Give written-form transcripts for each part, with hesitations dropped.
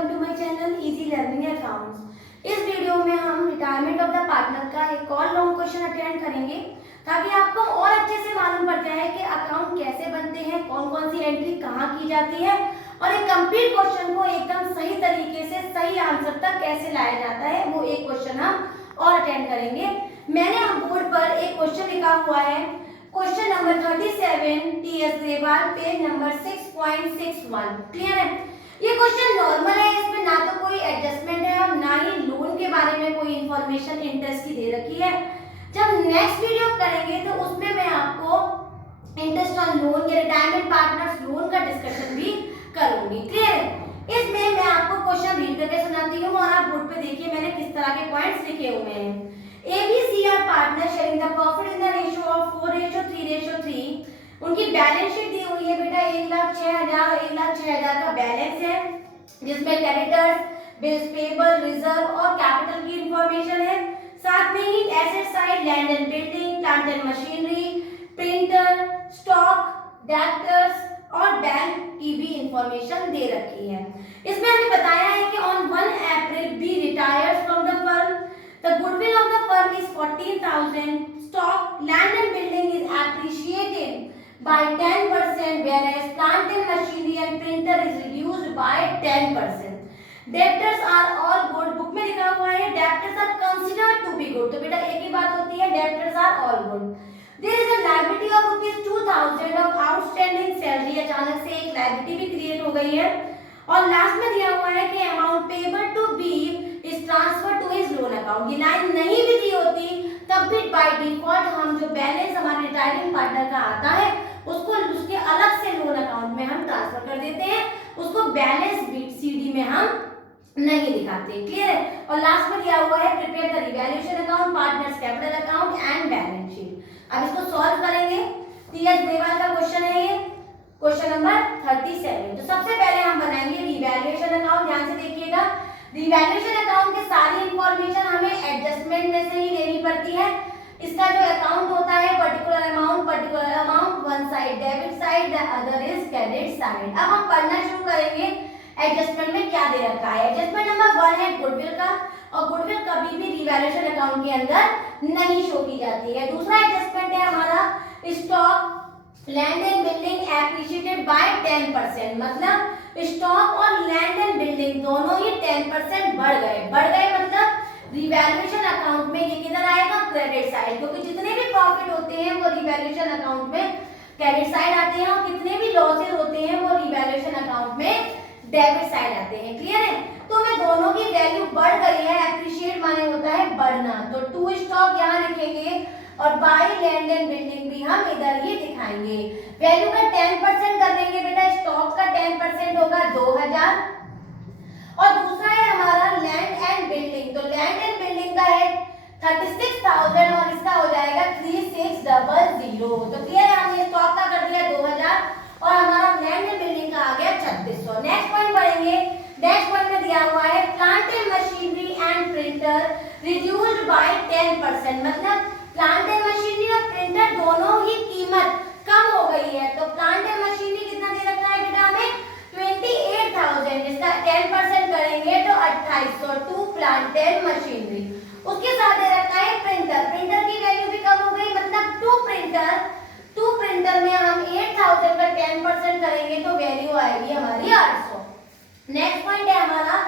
Welcome to my channel easy learning accounts. इस video में हम रिटायरमेंट ऑफ द पार्टनर का एक और लॉन्ग क्वेश्चन अटेंड करेंगे ताकि आपको और अच्छे से मालूम पड़ जाए कि अकाउंट कैसे बनते हैं, कौन कौन सी एंट्री कहाँ की जाती है और एक कंप्लीट क्वेश्चन को एकदम सही तरीके से सही आंसर तक कैसे लाया जाता है, वो एक क्वेश्चन हम और अटेंड करेंगे। मैंने बोर्ड पर एक क्वेश्चन लिखा हुआ है, question number 37 T S Grewal, page number 6.61। Clear है? ये क्वेश्चन नॉर्मल है, इसमें ना तो कोई एडजस्टमेंट है और ना ही लोन के बारे में कोई इंफॉर्मेशन इंटरेस्ट की दे रखी है। जब नेक्स्ट वीडियो करेंगे तो उसमें मैं आपको इंटरेस्ट ऑन लोन या रिटायरमेंट पार्टनर्स लोन का डिस्कशन भी करूंगी। क्लियर है? इसमें मैं आपको क्वेश्चन रीड करके सुनाती हूँ और आप बोर्ड पे देखिए मैंने किस तरह के पॉइंट्स लिखे हुए हैं। ABC are partners sharing the profit in the ratio of 4:3:3। उनकी बैलेंस शीट दी हुई है बेटा, 1,06,000 का बैलेंस है जिसमें क्रेडिटर्स, बिल्स पेबल, रिजर्व और कैपिटल की इंफॉर्मेशन है। साथ में ही asset side land and building, plant and machinery, printer, stock, debtors और बैंक की भी इंफॉर्मेशन दे रखी है। इसमें हमें बताया है कि on 1 April B retires from the firm, the goodwill of the firm is 14,000, stock, land and building is appreciated by 10%, whereas plant and machinery and printer is reduced by 10%. Debtors are all good, book में लिखा हुआ है debtors are considered to be good, तो बेटा एक ही बात होती है debtors are all good. There is a liability of ₹2,000 of outstanding salary, अचानक से एक liability भी क्रिएट हो गई है और लास्ट में दिया हुआ है कि amount payable to be is transfer to his loan account. ये लाइन नहीं भी दी होती तब भी बाय डिफॉल्ट हम जो बैलेंस हमारे रिटायरिंग पार्टनर का आता है उसको उसके अलग से लोन अकाउंट में हम ट्रांसफर कर देते हैं, उसको बैलेंस सीडी में हम नहीं दिखाते। क्लियर है? और लास्ट में दिया हुआ है prepare the revaluation account, partners capital account and balance sheet. अब इसको सॉल्व करेंगे। टीएस ग्रेवाल का क्वेश्चन है ये, क्वेश्चन नंबर 37। तो सबसे पहले हम बनाएंगे रिवैल्यूएशन अकाउंट। ध्यान से देखिएगा, रिवैल्यूएशन अकाउंट की सारी इंफॉर्मेशन हमें एडजस्टमेंट में से ही लेनी पड़ती है। इसका जो अकाउंट होता है particular amount, one side debit side, the other is credit side. अब हम पढ़ना शुरू करेंगे एडजस्टमेंट में क्या दे रखा है। एडजस्टमेंट नंबर 1 है गुडविल का, और गुडविल कभी भी रिवैल्यूएशन अकाउंट के अंदर नहीं शो की जाती है। दूसरा एडजस्टमेंट है हमारा stock, land and building appreciated by 10%, मतलब स्टॉक और लैंड एंड बिल्डिंग दोनों ही 10% बढ़ गए मतलब रिवैल्यूएशन अकाउंट में ये किधर आएगा, क्रेडिट साइड, क्योंकि जितने भी प्रॉफिट होते हैं वो रिवैल्यूएशन अकाउंट में क्रेडिट साइड आते हैं और कितने भी लॉसेस होते हैं वो रिवैल्यूएशन अकाउंट में डेबिट साइड आते हैं। क्लियर है? तो हमें दोनों की वैल्यू बढ़ गई है, एप्रिशिएट माने होता है बढ़ना, तो टू स्टॉक यहाँ लिखेंगे और बाय लैंड एंड बिल्डिंग भी हम इधर ही दिखाएंगे। वैल्यू का 10% कर देंगे बेटा, स्टॉक का 10% होगा 2,000 और दूसरा है हमारा लैंड एंड बिल्डिंग, तो लैंड एंड बिल्डिंग का है 36,000 और इसका हो जाएगा 3600। तो क्लियर है? हमने स्टॉक का कर दिया 2,000 और हमारा लैंड एंड बिल्डिंग का आ गया 3600। नेक्स्ट पॉइंट पढ़ेंगे। नेक्स्ट पॉइंट में दिया हुआ है plant and machinery and printer reduced by 10%, मतलब प्लांट एंड मशीनरी और प्रिंटर दोनों ही कीमत कम हो गई है। तो प्लांट एंड मशीनरी कितना दे रखा है बेटा हमें 28,000, जिसका 10% करेंगे तो 2800 टू प्लांट एंड मशीनरी। उसके साथ दे रखा है प्रिंटर, प्रिंटर की वैल्यू भी कम हो गई, मतलब टू प्रिंटर में हम 8,000 का 10% करेंगे तो वैल्यू आएगी हमारी 800। नेक्स्ट पॉइंट है हमारा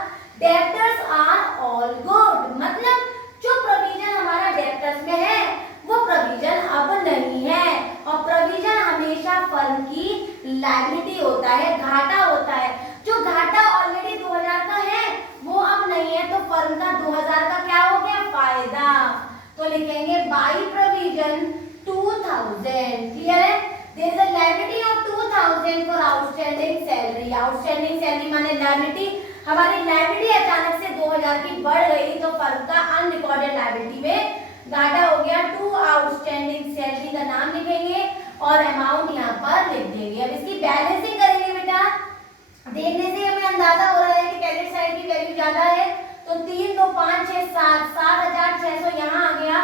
डेब्टर्स आर ऑल गुड, मतलब जो प्रोविजन हमारा डेब्टर्स में है वो प्रोविजन अब नहीं है और प्रोविजन हमेशा फर्म की लायबिलिटी होता है, घाटा होता है। जो घाटा ऑलरेडी 2,000 का है वो अब नहीं है, तो फर्म का 2,000 का क्या हो गया, फायदा। तो लिखेंगे बाय प्रोविजन 2,000। क्लियर है? There is a liability of 2,000 for outstanding salary. Outstanding salary माने लायबिलिटी, हमारी लायबिलिटी अचानक से 2,000 की बढ़ गई तो फर्म का अनरिकॉर्डेड लायबिलिटी में घाटा हो गया। टू आउटस्टैंडिंग सैलरी का नाम लिखेंगे और अमाउंट यहाँ पर लिख देंगे। अब इसकी बैलेंसिंग करेंगे बेटा, देखने से हमें अंदाजा हो रहा है कि क्रेडिट साइड की वैल्यू ज्यादा है, तो 3 2 5 6 7 7,600 यहाँ आ गया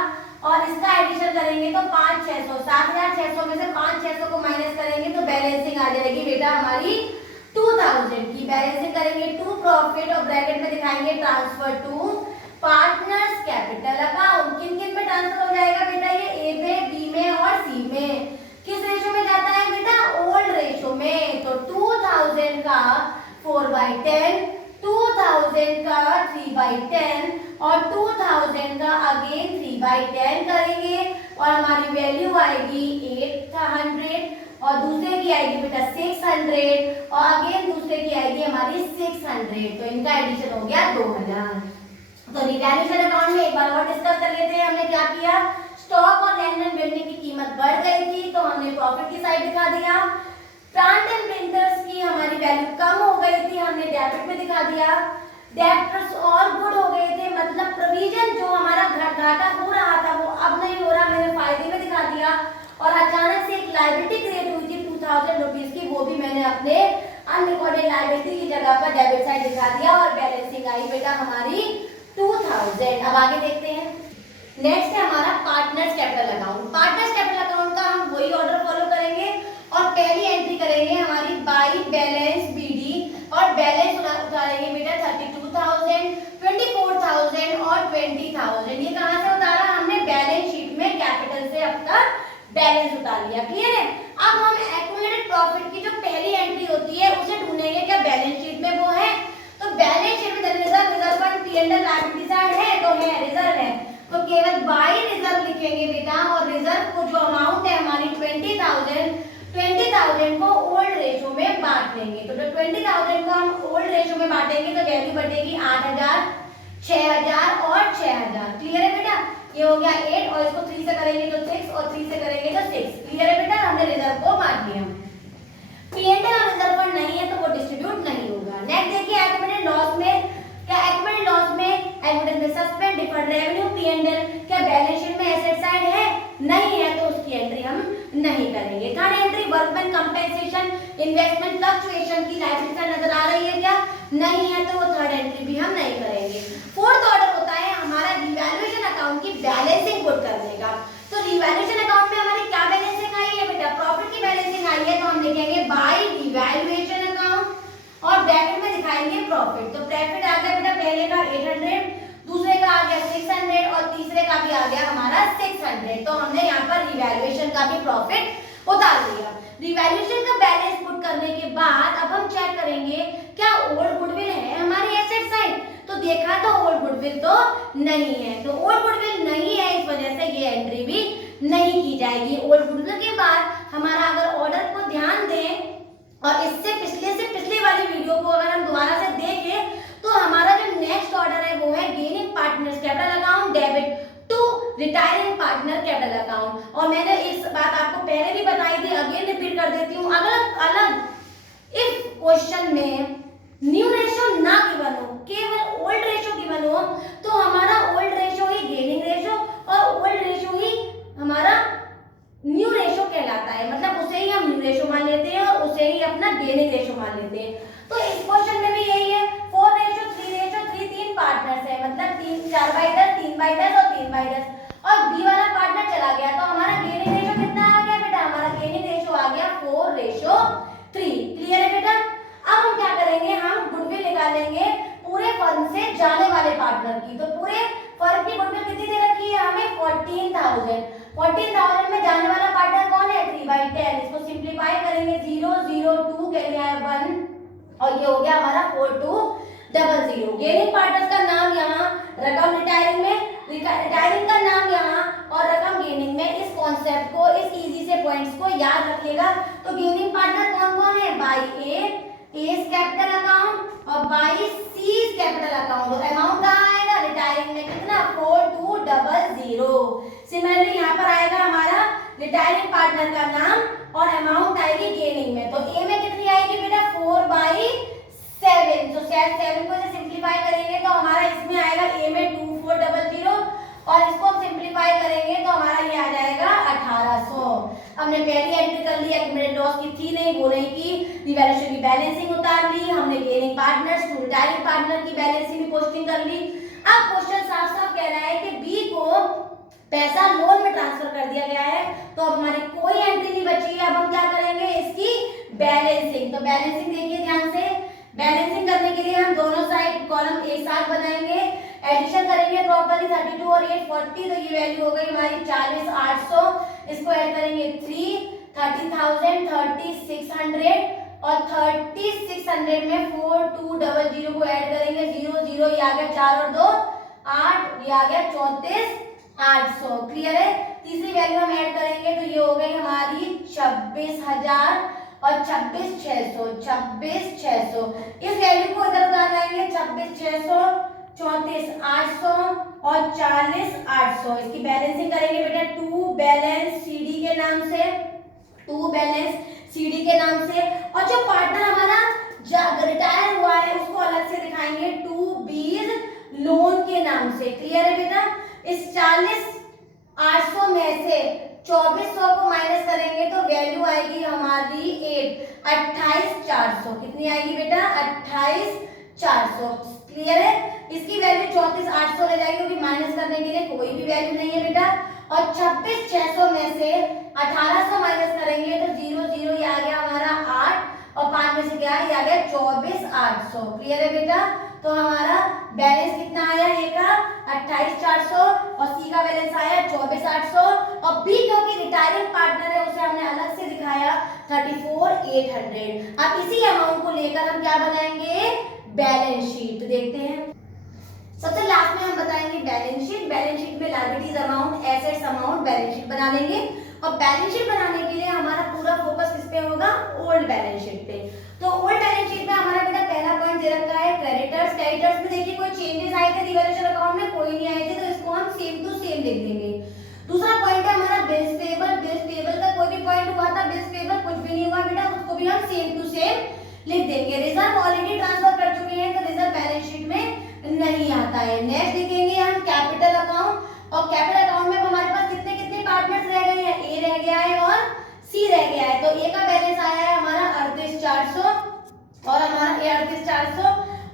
और इसका एडिशन करेंगे तो 5,600, 7,600 में से 5,600 को माइनस करेंगे तो बैलेंसिंग आ जाएगी बेटा हमारी 2000 की। बैलेंसिंग करेंगे टू प्रॉफिट प्रॉफिट और ब्रैकेट में दिखाएंगे transfer to partners capital account. किन किन में ट्रांसफर हो जाएगा बेटा? ये ए में, बी में और सी में। किस रेशो में जाता है बेटा? ओल्ड रेशो में। तो 2000 का 4/10, 2000 का 3/10 और 2000 का अगेन 3/10 करेंगे और हमारी वैल्यू आएगी 800 और दूसरे की आएगी बेटा 600 और अगेन दूसरे की आएगी हमारी 600। तो इनका एडिशन हो गया 2000। तो रिवैल्यूएशन अकाउंट में एक बार और डिस्कस कर लेते हैं। हमने क्या किया? स्टॉक और लैंड एंड बिल्डिंग की कीमत बढ़ गई थी तो हमने प्रॉफिट की साइड दिखा दिया। प्लांट एंड प्रिंटर्स की हमारी वैल्यू कम हो गई थी, हमने डेबिट में दिखा दिया। डेब्टर्स और गुड हो गए थे, मतलब प्रोविजन जो हमारा घाटा हो रहा था वो अब नहीं हो रहा, मैंने फायदे में दिखा दिया। और अचानक से एक लायबिलिटी क्रिएट हुई थी 2000 रुपीज की, वो भी मैंने अपने अनरिकॉर्डेड लायबिलिटी की जगह पर डेबिट साइड दिखा दिया और बैलेंसिंग आई बेटा हमारी 2000। अब आगे देखते हैं। नेक्स्ट है हमारा partners capital account. Partners capital account का हम वही ऑर्डर फॉलो करेंगे और पहली एंट्री करेंगे हमारी बाई बैलेंस बीडी और बैलेंस उतारेंगे बेटा 32,000, 24,000 और 20,000। ये कहां से उतारा? हमने बैलेंस शीट में कैपिटल से अपना बैलेंस उतार लिया। क्लियर है? अब हम एक्यूमुलेटेड प्रॉफिट की जो पहली एंट्री होती है उसे ढूंढेंगे। क्या बैलेंस शीट में वो है? तो बैलेंस शीट में reserve fund P&L liability side है तो है, रिजर्व है तो केवल बाई रिजर्व लिखेंगे बेटा और रिजर्व को जो अमाउंट है हमारी 20,000 को ओल्ड रेशो में बांट देंगे। तो 20,000 को हम ओल्ड रेशो में बांटेंगे तो वैल्यू बढ़ेगी 8,000, 6,000 और 6,000। क्लियर है बेटा? ये हो गया 8 और इसको 3 से करेंगे तो 6 और 3 से करेंगे तो 6। क्लियर है बेटा? हमने रिजर्व को बांट दिया। P&L और रिजर्व फंड नहीं है तो वो डिस्ट्रीब्यूट नहीं होगा। नेक्स्ट देखिए एक्यूमुलेटेड लॉस में। क्या एक्यूमुलेटेड लॉस में एक्यूमुलेटेड में सस्पेंड डिफर्ड रेवेन्यू P&L क्या बैलेंस शीट में एसेट साइड है? नहीं है तो उसकी एंट्री हम नहीं करेंगे। Third entry workman compensation investment fluctuation की लायबिलिटी साइड नजर आ रही है क्या? नहीं है तो वो थर्ड एंट्री भी हम नहीं करेंगे। फोर्थ ऑर्डर होता है हमारा रिवैल्यूएशन अकाउंट की बैलेंसिंग पुट करने का। तो रिवैल्यूएशन अकाउंट में हमारी क्या बैलेंसिंग आई है बेटा? प्रॉफिट की बैलेंसिंग आई है तो हम लिखेंगे बाय रिवैल्यूएशन अकाउंट और ब्रैकेट में दिखाएंगे प्रॉफिट। तो प्रॉफिट आ गया बेटा पहले का 800, दूसरे का आ गया 600 और तीसरे का भी आ गया हमारा 600। तो हमने यहाँ पर रिवैल्यूएशन का भी प्रॉफिट उतार लिया। रिवैल्यूएशन का बैलेंस पुट करने के बाद अब हम चेक करेंगे क्या ओल्ड गुडविल है हमारी एसेट साइड। तो देखा तो ओल्ड गुडविल तो नहीं है, तो ओल्ड गुडविल नहीं है इस वजह से ये एंट्री भी नहीं की जाएगी। ओल्ड गुडविल के बाद हमारा अगर ऑर्डर को ध्यान दें और इससे पिछले वाली वीडियो को अगर हम दोबारा से देखें तो हमारा जो नेक्स्ट ऑर्डर है वो है gaining partners capital account debit to retiring partner capital account. और मैंने इस बात आपको पहले भी बताई थी, अगेन रिपीट कर देती हूँ। अलग इफ क्वेश्चन में न्यू रेशो ना गिवन हो, केवल ओल्ड रेशो गिवन हो तो हमारा ओल्ड रेशो ही गेनिंग रेशो और ओल्ड रेशो ही हमारा न्यू रेशो कहलाता है, मतलब उसे ही हम न्यू रेशो मान लेते हैं और उसे ही अपना गेनिंग रेशो मान लेते हैं। तो इस क्वेश्चन में भी यही है 4 रेशो 3 रेशो 3 तीन पार्टनर्स है, मतलब 4/10, 3/10 और 3/10 और बी वाला पार्टनर चला गया तो हमारा गेनिंग रेशो कितना आ गया बेटा? हमारा गेनिंग रेशो आ गया 4:3। क्लियर है बेटा? अब हम क्या करेंगे? हम गुडविल निकालेंगे पूरे फर्म से जाने वाले पार्टनर की। तो पूरे फर्म की गुडविल कितनी दे रखी है हमें? 14,000। 14,000 में जाने वाला पार्टनर कौन है? 3/10। इसको सिंप्लीफाई करेंगे 0 0 2 के लिए 1 और ये हो गया हमारा 4200। गेनिंग पार्टनर्स का नाम यहाँ, रकम रिटायरिंग में, रिटायरिंग का नाम यहाँ और रकम गेनिंग में। इस कॉन्सेप्ट को, इस इजी से पॉइंट्स को याद रखिएगा। तो गेनिंग पार्टनर कौन कौन है? बाई एस कैपिटल अकाउंट और बाई सीज कैपिटल अकाउंट। और अमाउंट कहाँ आएगा? रिटायरिंग में कितना? 4200। सिमिलरली यहाँ पर आएगा हमारा रिटायरिंग पार्टनर का नाम और अमाउंट आएगी गेनिंग में। तो ए में कितनी आएगी बेटा? 4/7। तो 7 को से सिंप्लीफाई करेंगे तो हमारा इसमें आएगा ए में 2400 और इसको हम सिंप्लीफाई करेंगे तो हमारा ये आ जाएगा 1800। हमने पहली एंट्री कर ली, एक्यूमुलेटेड लॉस की थी नहीं, वो नहीं की। रिवैल्यूएशन की बैलेंसिंग उतार ली हमने, gaining partners to retiring partner की बैलेंसिंग भी पोस्टिंग कर ली। अब क्वेश्चन साफ साफ कह रहा है कि बी को पैसा लोन में ट्रांसफर कर दिया गया है तो अब हमारी कोई एंट्री नहीं बची है। अब हम क्या करेंगे? इसकी बैलेंसिंग। तो बैलेंसिंग देखिए ध्यान से। बैलेंसिंग करने के लिए हम दोनों साइड कॉलम एक साथ बनाएंगे, एडिशन करेंगे प्रॉपर्ली 32 और 8 40, तो ये वैल्यू हो गई हमारी 40 800। इसको ऐड करेंगे 3 30,000 3600 और 3600 में 4200 को ऐड करेंगे 0 0, ये आ गया 4 और 2 8, ये आ गया 34,800। क्लियर है। तीसरी वैल्यू हम ऐड करेंगे तो ये हो गई हमारी 26,000 और 26,600 26,600। इस वैल्यू को इधर उतार लाएंगे 26,600 34,800 और 40,800। इसकी बैलेंसिंग करेंगे बेटा टू बैलेंस सीडी के नाम से, टू बैलेंस सीडी के नाम से। और जो पार्टनर हमारा रिटायर हुआ है उसको अलग से दिखाएंगे टू बीज लोन के नाम से। क्लियर है बेटा। इस 40,800 में से 2400 को माइनस करेंगे तो वैल्यू आएगी हमारी 28,400। कितनी आएगी बेटा 28,400। क्लियर है। इसकी वैल्यू 34,800 रह जाएगी क्योंकि माइनस करने के लिए कोई भी वैल्यू नहीं है बेटा। और 26,600 में से 1800 माइनस करेंगे तो 0 0, ये आ गया हमारा 8 और 5 में से क्या है, ये आ गया 24,800। क्लियर है बेटा। तो हमारा बैलेंस कितना आया, ए का 28,400 और सी का बैलेंस आया 24,800 और बी क्योंकि रिटायरिंग पार्टनर है उसे हमने अलग से दिखाया 34,800। अब इसी अमाउंट को लेकर हम क्या बनाएंगे, बैलेंस शीट। देखते हैं। सबसे लास्ट में हम बताएंगे बैलेंस शीट। बैलेंस शीट में liabilities amount, assets amount balance sheet बना लेंगे। और बैलेंस शीट बनाने के लिए हमारा पूरा फोकस किस पे होगा, ओल्ड बैलेंस शीट पे। तो ओल्ड बैलेंस शीट में हमारा बेटा पहला पॉइंट दे रखा है क्रेडिटर्स। क्रेडिटर्स में देखिए कोई चेंजेस आए थे रिवैल्यूएशन अकाउंट में, कोई नहीं आए थे, तो इसको हम सेम टू सेम लिख देंगे। दूसरा पॉइंट है हमारा बिल्स पेबल। बिल्स पेबल का कोई भी पॉइंट हुआ था, बिल्स पेबल कुछ भी नहीं हुआ बेटा, उसको भी हम सेम टू सेम लिख देंगे। रिजर्व ऑलरेडी ट्रांसफर कर चुके हैं तो रिजर्व बैलेंस शीट में नहीं आता है। नेक्स्ट लिखेंगे हम कैपिटल अकाउंट। और कैपिटल अकाउंट में हमारे पास कितने कितने पार्टनर्स रह गए हैं, ए रह गया है और सी रह गया है। तो ए का बैलेंस आया है हमारा 38,400 और हमारा ए 38,400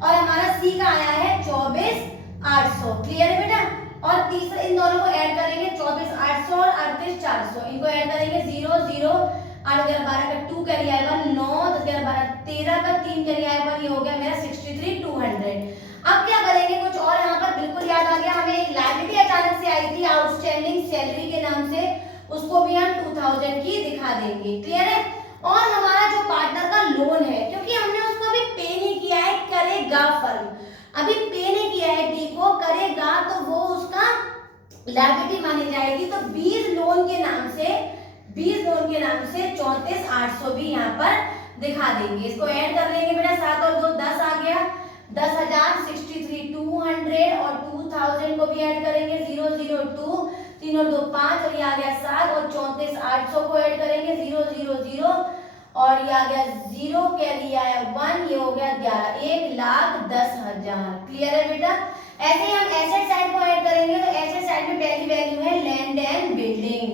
और हमारा सी का आया है 24,800। क्लियर है बेटा। और तीसरा इन दोनों को ऐड करेंगे 24,800 और 38,400, इनको ऐड करेंगे 0 0, 8 11 12 का 2 कैरी आएगा 9, 10 11 12 13 का 3 कैरी आएगा, ये हो गया मेरा 63,200। अब क्या करेंगे, कुछ और यहाँ पर बिल्कुल याद आ गया, हमें एक लायबिलिटी अचानक से आई थी आउटस्टैंडिंग सैलरी के नाम से, उसको भी हम 2000 की दिखा देंगे। क्लियर है। और हमारा जो पार्टनर का लोन है, क्योंकि हमने उसको अभी पे नहीं किया है, करेगा फर्म, अभी पे नहीं किया है डी को, करेगा तो वो उसका लायबिलिटी मानी जाएगी। तो 20 लोन के नाम से 34,800 भी यहाँ पर दिखा देंगे। इसको ऐड कर लेंगे बेटा, 7 और 2 10 आ गया, 10,000 63,200 और 2000 को भी ऐड करेंगे 0 0 2, 3 और 2 5 और ये आ गया 7 और 34,800 को ऐड करेंगे 0 0 0 और ये आ गया 0 क्या लिया है 1, ये हो गया 11, 1,10,000। क्लियर है बेटा। ऐसे ही हम एसेट साइड को ऐड करेंगे तो एसेट साइड में पहली वैल्यू है land and building.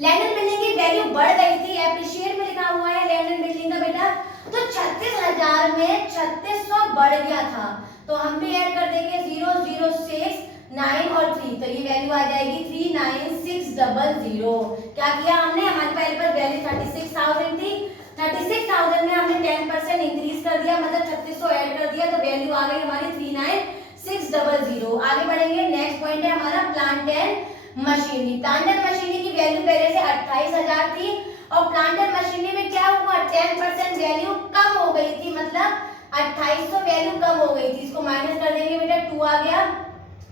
Land and building की वैल्यू बढ़ गई थी, एप्रिशिएट में लिखा हुआ है लैंड एंड बिल्डिंग का बेटा, तो 36,000 में 3600 बढ़ गया था, तो हम भी ऐड कर देंगे 0 0 6 9 और 3, तो ये वैल्यू आ जाएगी 39,600। क्या किया हमने, हमारे पहले पर वैल्यू 36,000 थी, 36,000 में हमने 10% इंक्रीज कर दिया, मतलब 3600 ऐड कर दिया, तो वैल्यू आ गई हमारी 39,600। आगे बढ़ेंगे। नेक्स्ट पॉइंट है हमारा plant and machinery. Plant and machinery की वैल्यू पहले से 28,000 थी और प्लांट एंड मशीनरी में क्या हुआ, 10% वैल्यू कम हो गई थी, मतलब 2800 वैल्यू कम हो गई थी। इसको माइनस कर देंगे बेटा, 2 आ गया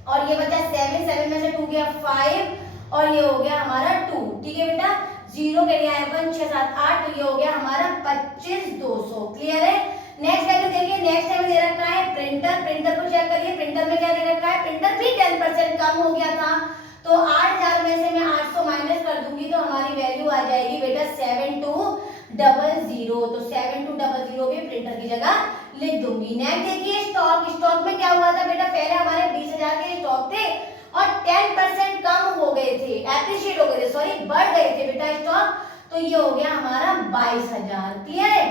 और ये बचा 7, 7 में से 2 गया 5 और ये हो गया हमारा 2। ठीक है बेटा। 0 के लिए आया 1 6 7 8, तो ये हो गया हमारा 25,200। क्लियर है। नेक्स्ट वैल्यू देखिए, नेक्स्ट हमें दे रखा है प्रिंटर। प्रिंटर को चेक करिए, प्रिंटर में क्या दे रखा है, प्रिंटर भी 10% कम हो गया था, तो 8,000 में से मैं 800 माइनस कर दूंगी तो हमारी वैल्यू आ जाएगी बेटा 7200, तो 7200 भी प्रिंटर की जगह लिख दूंगी। नेक्स्ट देखिए स्टॉक। स्टॉक में क्या हुआ था बेटा, पहले हमारे 20,000 के स्टॉक थे और 10% कम हो गए थे, एप्रिशिएट हो गए थे, सॉरी बढ़ गए थे बेटा स्टॉक, तो ये हो गया हमारा 22,000। क्लियर है।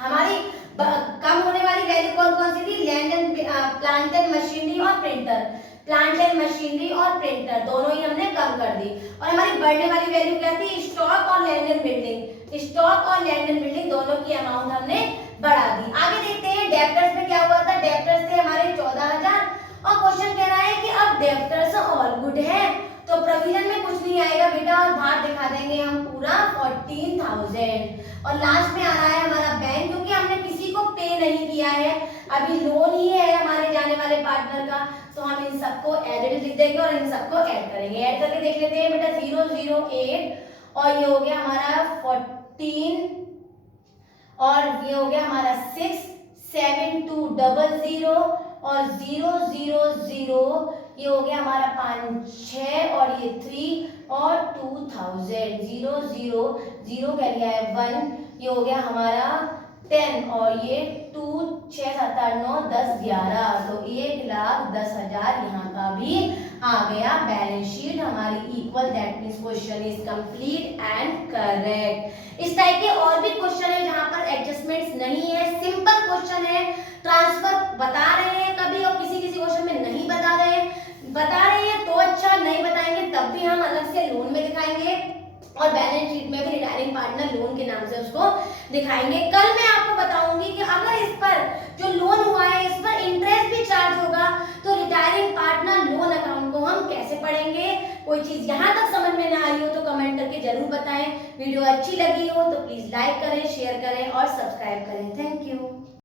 हमारी कम होने वाली वैल्यू कौन कौन सी थी, land and plant and machinery और प्रिंटर। प्लांट एंड मशीनरी और प्रिंटर दोनों ही हमने कम कर दी। और हमारी बढ़ने वाली वैल्यू क्या थी, स्टॉक और लैंड एंड बिल्डिंग। स्टॉक और लैंड एंड बिल्डिंग दोनों की अमाउंट हमने बढ़ा दी। आगे देखते हैं डेब्टर्स में क्या हुआ था। डेब्टर्स थे हमारे और लास्ट में आ रहा है हमारा बैंक, क्योंकि हमने किसी को पे नहीं किया है, अभी लोन ही है हमारे जाने वाले पार्टनर का, तो हम इन सबको एडेड लिख देंगे और इन सबको ऐड करेंगे। ऐड करके देख लेते हैं बेटा 008 और ये हो गया हमारा 14 और ये हो गया हमारा 67200 और 000 ये हो गया हमारा 5 6 और ये 3 और 2000 000 क्या लिया है 1, ये हो गया हमारा 10 और ये 2 6 7 8 9 10 11, तो 1,10,000 यहाँ का भी आ गया। बैलेंस शीट हमारी equal, that means question is complete and correct. इस टाइप के और भी क्वेश्चन है जहां पर एडजस्टमेंट्स नहीं है, सिंपल क्वेश्चन है, ट्रांसफर बता रहे हैं कभी और किसी किसी क्वेश्चन में नहीं बता रहे हैं तो अच्छा, नहीं बताएंगे तब भी हम अलग से लोन में दिखाएंगे और बैलेंस शीट में भी रिटायरिंग पार्टनर लोन के नाम से उसको दिखाएंगे। कल मैं आपको बताऊंगी कि अगर इस पर जो लोन हुआ है इस पर इंटरेस्ट भी चार्ज होगा तो रिटायरिंग पार्टनर लोन अकाउंट को हम कैसे पढ़ेंगे। कोई चीज यहाँ तक समझ में ना आई हो तो कमेंट करके जरूर बताएं। वीडियो अच्छी लगी हो तो प्लीज लाइक करें, शेयर करें और सब्सक्राइब करें। Thank you.